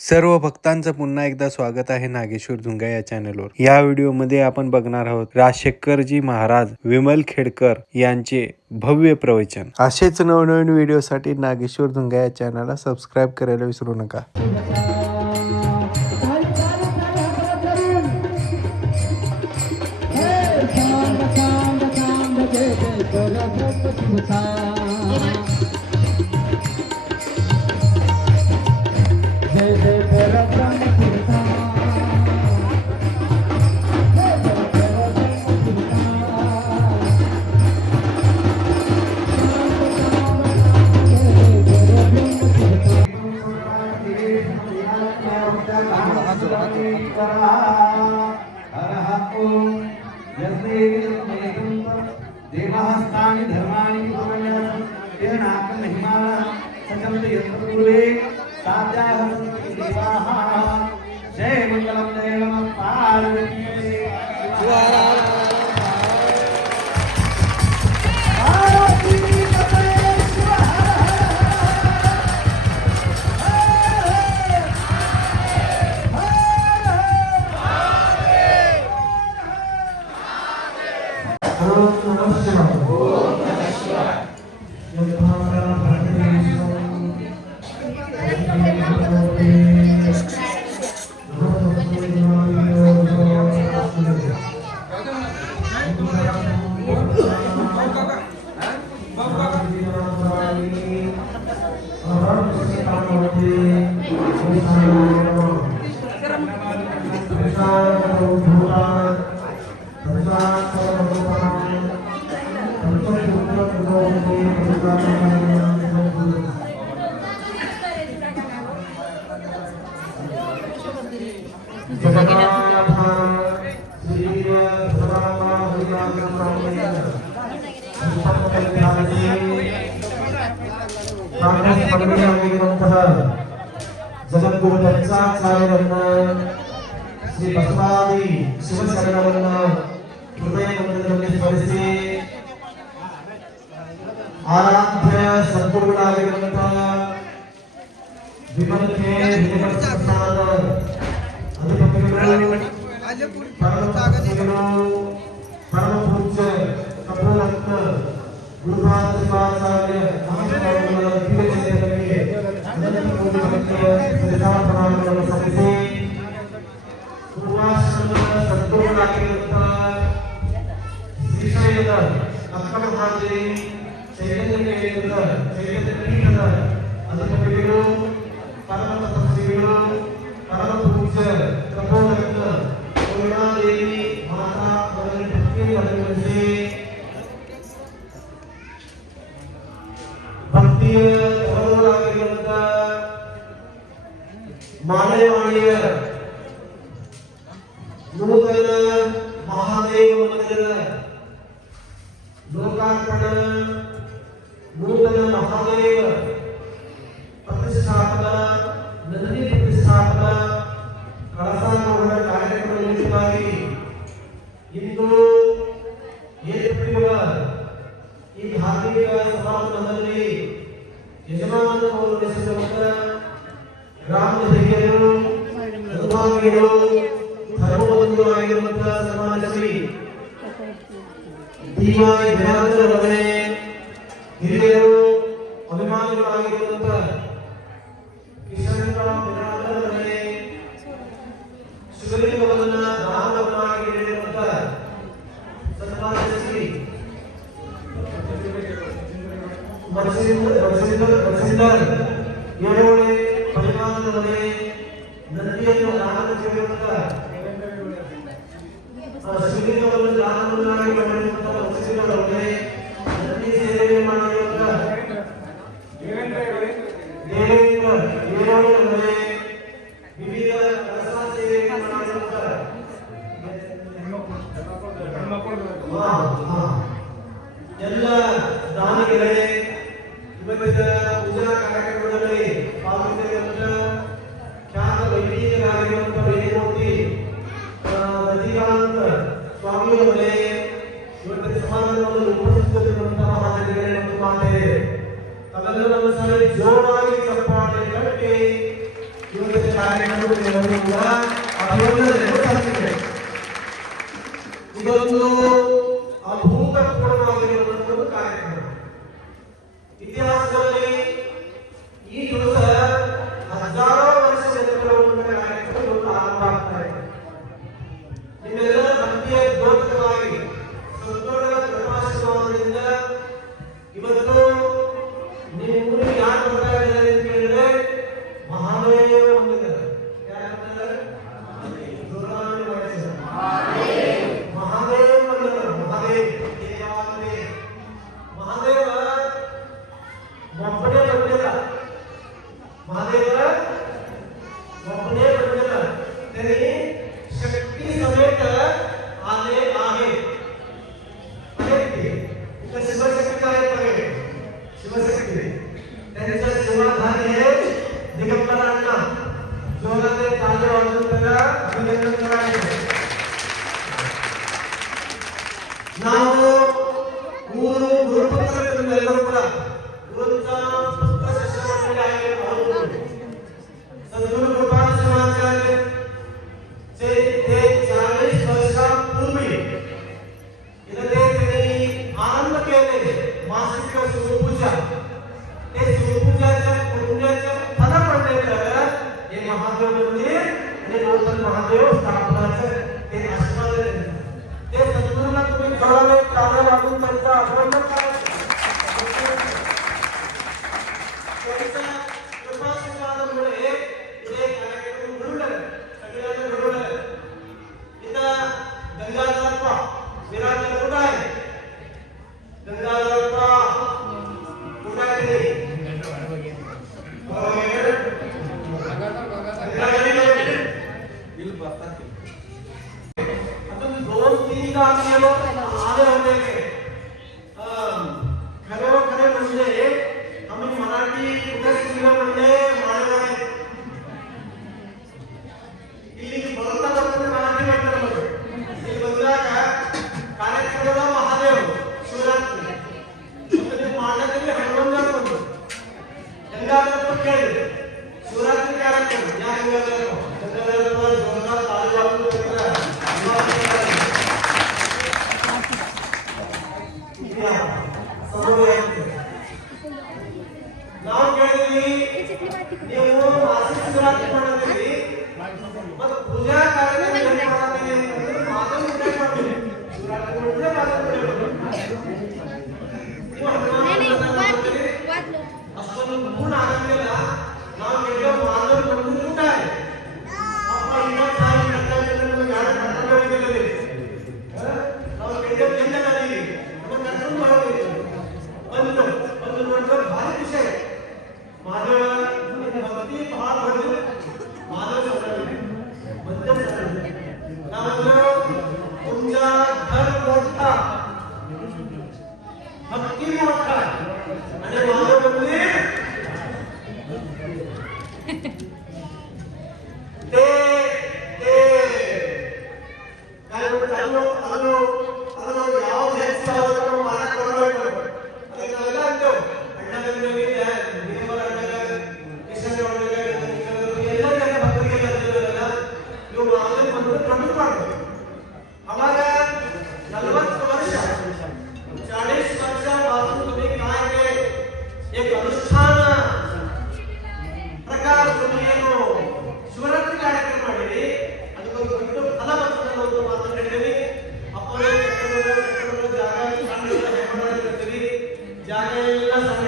सर्व भक्तांचं पुन्हा एकदा स्वागत आहे नागेश्वर धुंगा या चॅनलवर. या व्हिडिओमध्ये आपण बघणार आहोत राजशेखरजी महाराज विमलखेडकर यांचे भव्य प्रवचन. असेच नवनवीन व्हिडिओसाठी नागेश्वर धुंगा या चॅनलला सबस्क्राईब करायला विसरू नका. देवास्तानि धर्माणि कुर्वन्यासं तेन आकं महिमाना सचन्त यत्पूर्वे साध्याः सन्ति देवाः. जय मंगलम जय नमः पार्वती जगद्गुरु पंचाचार्यवर्ण श्री बसवादी शिवशरणवर्ण हृदय मंदिरದಲ್ಲಿ ಸ್ಮರಿಸಿ ಆರಾಧ್ಯ ಸಂಪೂರ್ಣವಾಗಿರುವಂತಹ ವಿಮಲಕ್ಕೆ ಪ್ರಸಾದ ಅಧಿಪತಿಗಳು ಪರಮ ಪೂಜ್ಯ ಕಪೂರತ್ನ ಗುರುಪಾದ ಶಿವಾಚಾರ್ಯ ಮಹಾಸ್ವಾಮಿಗಳ ದಿವ್ಯ ಜಯಂತಿಗೆ ಪ್ರಮಾಣಗಳನ್ನು ಸಲ್ಲಿಸಿ ಪೂರ್ವಾಶ್ರಮದ ಸಂಪೂರ್ಣವಾಗಿರುವಂತಹ ಶ್ರೀಶೈಲದ ಅಕ್ಕಮಹಾದೇವಿ ಚೈತನ್ಯ ಕೇಂದ್ರದ ಚೈತನ್ಯ ಪೀಠದ ಅಧಿಪತಿಗಳು ಪರಮ ತಪಸ್ವಿಗಳು ಪರಮ ಪೂಜ್ಯ ಕಪೋರತ್ನ ಕರುಣಾದೇವಿ ಮಾತಾ ಅವರನ್ನು ಭಕ್ತಿಯನ್ನು ಅನುಭವಿಸಿ ಭಕ್ತಿಯ ಹೊರವಾಗಿರುವಂತಹ ಮಾಲೆವಾಣಿಯ ನೂತನ ಮಹಾದೇವ ಮಂದಿರ ಲೋಕಾರ್ಪಣ ನೂತನ ಮಹಾದೇವ ಪ್ರತಿಷ್ಠಾಪನಾ ನಂದಿ ಪ್ರತಿಷ್ಠಾಪನಾ ಕಳಸಾರೋಹಣ ಕಾರ್ಯಕ್ರಮದ ನಿಮಿತ್ತವಾಗಿ ಇಂದು ಏರ್ಪಡಿಸುವ ಈ ಧಾರ್ಮಿಕ ಸಮಾರಂಭದಲ್ಲಿ ಯಜಮಾನವನ್ನು ವಹಿಸಿರುವಂತಹ ಗ್ರಾಮದ ಹಿರಿಯರು ಅನುಭಾವಿಗಳು ಧರ್ಮಬಂಧುವಾಗಿರುವಂತಹ ಸಮಾಜದಲ್ಲಿ ದೀವಾಯಿ ಜನಾರ್ದನವರೇ ಹಿರಿಯರು ಅಭಿಮಾನಿಗಳಾಗಿರುವಂತಹ ಕಿಶನ್ರಾವ್ ಜನಾರ್ದನವರೇ ಶಿವಲಿಂಗವನ್ನ ದಾನವನ್ನಾಗಿ ನೀಡಿರುವಂತಹ ಸನ್ಮಾನ್ಯ ಶ್ರೀ ವಸಿಂದರ್ ಏಳೋಳೆ ಪರಿಮಾಣದವರೇ ನಂದಿಯನ್ನು ದಾನ ಮಾಡಿರುವಂತಹ ಶಿವಲಿಂಗವನ್ನು ದಾನವನ್ನಾಗಿ ಮಾಡಿರುವಂತಹ ವಸಿಂದರವರೇ ನಂದಿ ಸೇವೆ ಮಾಡಿರುವಂತಹ ದೇವೇಂದ್ರ ಏಳೋಳವರೇ ವಿವಿಧ ಕೆಲಸ ಸೇವೆ ಮಾಡಿರುವಂತಹ ಎಲ್ಲ ದಾನಿಗಳೇ ಇವತ್ತಿನ ಪೂಜಾ ಕಾರ್ಯಕ್ರಮದಲ್ಲಿ ಪಾಲ್ಗೊಂಡಿರುವಂತಹ ಖ್ಯಾತ ವೈದಿಕರಾಗಿರುವಂತಹ ವೇದಮೂರ್ತಿ ರತಿಕಾಂತ್ ಸ್ವಾಮಿಯವರೇ ಇವತ್ತಿನ ಸಮಾರಂಭವನ್ನು ಉಪಸ್ಥಿತರಿರುವಂತಹ ಮಹಾಜನಗಳೇ ಮತ್ತು ಮಾತೆಯರೇ ತಮ್ಮೆಲ್ಲರನ್ನು ಸಹ ಜೋರಾಗಿ ಚಪ್ಪಾಳೆ ತಟ್ಟಿ ಇವತ್ತಿನ ಕಾರ್ಯಕ್ರಮದಲ್ಲಿ ಎಲ್ಲರೂ ಕೂಡ ಅಭಿನಂದನೆಯನ್ನು ಸಲ್ಲಿಸುತ್ತೇನೆ. ಇದೊಂದು ಅಭೂತಪೂರ್ವವಾಗಿರುವಂತಹ ಒಂದು ಕಾರ್ಯಕ್ರಮ. ಇತಿಹಾಸದಲ್ಲಿ ಈ ದಿವಸ ಹಜಾರೋ ವರ್ಷಗಳಿಂದ ಒಂದು ಕಾರ್ಯಕ್ರಮ ಇವತ್ತು ಆರಂಭ ಆಗ್ತಾ ಇದೆ. ನಿಮ್ಮೆಲ್ಲರ ಭಕ್ತಿಯ ದ್ಯೋತಕವಾಗಿ ಸಂತೋಷದ ಪ್ರಕಾಶಮಾನದಿಂದ ಇವತ್ತು ನೀವು ಊರಿಗೆ ಯಾರು ಬರ್ತಾ ಇದ್ದಾರೆ ಅಂತ ಕೇಳಿದ್ರೆ ಮಹಾದೇವ ಬಂದಿದ್ದಾರೆ. ಯಾರು ಬಂದಿದ್ದಾರೆ? ದೂರವಾಣಿ ಮಾಡಿದ್ದಾರೆ. ಮಹಾದೇವ ಬಂದಿದ್ದಾರೆ. ಮಹಾದೇವ ಒಬ್ಬನೇ ಬಂದಿಲ್ಲ. ಮಹಾದೇವ ಒಬ್ಬನೇ ಬಂದಿಲ್ಲ. तरी शक्ती समेत आले आहे. इथं शिवशक्ती आहेत बघा. शिवशक्ती त्यांच्या सेवाधारी आहे दिगंबरांना जोराने ताली वाजवून त्याला अभिनंदन करायचे. ನಾವು ಊರು ಗುರುಪುತ್ರರೆಲ್ಲರೂ ಕೂಡ ಗುರುತ ಪುತ್ರ ಶಿಷ್ಯಮಂಡಳಿ ಆಗಿ सद्गुरु कृपा समाचार्य से ते 40 वर्षापूर्वी इथे त्यांनी आरंभ केले मासिक सूर्यपूजा. ते सूर्यपूजाच्या पुण्याच्या फल पडलेलं हे महादेव मंदिर आणि नूतन महादेव स्थापनाचं ते आशीर्वाद दिले. ते सद्गुरूंना तुम्ही जोराने टाळ्या वाजवून त्यांचा अभिनंदन करायचं. त्यांच्या कृपाशीर्वादामुळे हे कार्यक्रम घडवलं. सगळ्यांना घडवलं. इथं गंगाधरप्पा विराजमान कुठं आहे? गंगाधरप्पा कुठं आहे? अजून 2-3 आम्ही आले होते. खरोखर म्हणजे आम्ही मराठी कुठे शिकलो म्हणजे माळेगाव ಇಲ್ಲಿ ಬರುತ್ತಾ ಮರಾಠಿ ಮಾಡ್ತಾರೆ. ಇಲ್ಲಿ ಬಂದಾಗ ಕಾರ್ಯಕ್ರಮದ ಮಹಾದೇವ್ ಶಿವರಾತ್ರಿ ಮತ್ತೆ ಮಾಡದಲ್ಲಿ ಹನುಮಂತ ಬಂದು ಗಂಗಾಧರಪ್ಪ ಕೇಳಿದೆ ಶಿವರಾತ್ರಿ ಕಾರ್ಯಕ್ರಮ ಯಾಕೆ ಗಂಗಾಧರಪ್ಪ ಜೋರ ತಾಳಿ ವಾಜು ನಾವು ಕೇಳಿದ್ವಿ ನೀವು ಮಾಸಿಕ ಶಿವರಾತ್ರಿ ಮಾಡಿದ್ರಿ ಮತ್ತು ಪೂಜಾ ಕಾರ್ಯಕ್ರಮ ಏನು ಮಾಡ್ತೀವಿ ಅಂತಂದ್ರೆ ಮಾದರಿ ಪೂಜೆ ಮಾಡ್ತೀವಿ. ಶಿವರಾತ್ರಿ ಮಾಡಿದ್ರೆ ಮಾದರಿ ಪೂಜೆ ಅಷ್ಟೊಂದು ಪೂರ್ಣ ಆಗಂಗಿಲ್ಲ. ನಾವು ಕೇಳೋ ಮಾದರಿ ಒಂದು ಊಟ ಇದೆ. ಅಪ್ಪ ಇನ್ನೊಂದು ಸಾರಿ ಕರ್ತವ್ಯ ಯಾರು ಕರ್ತವ್ಯ ನಾವು ಕೇಳೋ ಎಂದೀವಿ ನಮ್ಮ ಕರ್ತವ್ಯ ಮಾಡಬೇಕು. ಒಂದು ನೋಡಿದ್ರೆ ಭಾರಿ ವಿಷಯ ಮಾಧವ ಭಕ್ತಿ ಭಾಳ ಹೊಡೆದು माधव बद्दल तुमचा घर मोठा भक्ती मोठा आणि माधव मंदिर ते काय अलो ಯಾವ ದೇಶದವರು ಮಾತಾಡಬೇಕು ಅದಕ್ಕೆಲ್ಲ ಅಂತು ಅಣ್ಣಗಂಗೆ ನಿರ್ಮಲ ಅಣ್ಣಗ ಕಿಶನ್ ಅವರಿಗೆ हमारा 40 वर्ष 40 वर्षापासून तुम्ही काय केले एक अनुष्ठान प्रकार तुम्ही ಏನು ಶಿವರಾತ್ರಿ ಕಾರ್ಯಕ್ರಮ ಮಾಡಿರಿ ಅದಕ್ಕೊಂದು ದೊಡ್ಡ ಫಲ ಬರ್ತದೆ ಅನ್ನೋದು ಮಾತು ಹೇಳಿದ್ರಿ. ಅಪ್ಪನೇ ಜಾಗ ಜಾಗ ಎಲ್ಲ ಸಣ್ಣ